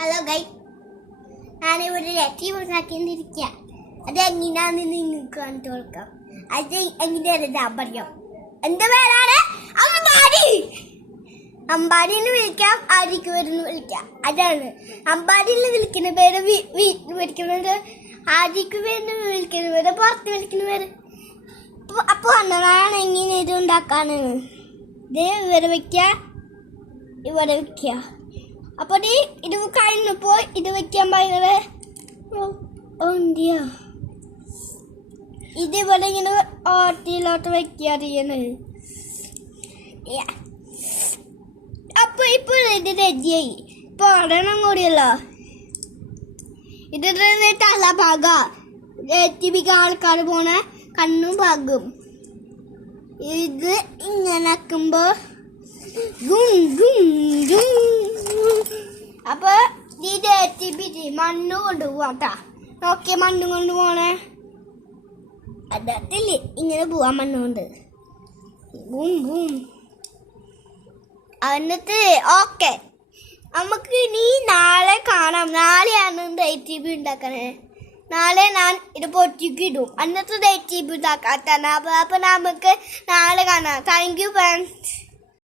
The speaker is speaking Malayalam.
ഹലോ ഗൈ, ഞാനിവിടെ ലറ്റി ഉണ്ടാക്കിയിരിക്കുക. അത് എങ്ങനെയാന്ന് നിങ്ങൾക്ക് കണ്ടു കൊടുക്കാം. അത് എങ്ങനെയാണ് ഞാൻ പറയാം. എന്റെ പേരാണ് അമ്പാടി. അമ്പാടിന്ന് വിളിക്കാം, ആദിക്ക് വരുന്ന വിളിക്കാം. അതാണ് അമ്പാടിന്ന് വിളിക്കുന്ന പേര്, വീട്ടിൽ വിളിക്കുന്നത് ആദിക്ക് വരുന്ന വിളിക്കുന്ന പേര്, പുറത്ത് വിളിക്കുന്ന പേര്. അപ്പൊ അന്നതാണ് എങ്ങനെ ഇത് ഉണ്ടാക്കാണ്. ഇത് ഇവിടെ വെക്കുക, ഇവിടെ വെക്കുക. അപ്പോൾ ഇത് കഴിഞ്ഞപ്പോൾ ഇത് വെക്കാൻ ഭയങ്കര ഇത് ഇവിടെ ഇങ്ങനെ ഓട്ടിലോട്ട് വെക്കുക അറിയണത്. അപ്പൊ ഇപ്പോൾ ഇത് റെഡിയായി. ഇപ്പൊ ഒരെണ്ണം കൂടിയല്ലോ. ഇത് തല ഭാഗ ആൾക്കാർ പോണ കണ്ണും ഭാഗം. ഇത് ഇങ്ങനെ ആക്കുമ്പോ അപ്പൊ ഇത് മണ്ണ് കൊണ്ടുപോവാട്ടാ. നോക്കിയ മണ്ണ് കൊണ്ട് പോണേ അതല്ലേ ഇങ്ങനെ പോവാ മണ്ണ് കൊണ്ട്. എന്നിട്ട് ഓക്കെ, നമുക്ക് ഇനി നാളെ കാണാം. നാളെയാണ് ATP ഉണ്ടാക്കണേ. നാളെ ഞാൻ ഇത് പൊട്ടിക്ക് ഇടും. അന്നത്തെ ATP ഉണ്ടാക്കാട്ടാണ്. അപ്പൊ നമുക്ക് നാളെ കാണാം. Thank you friends.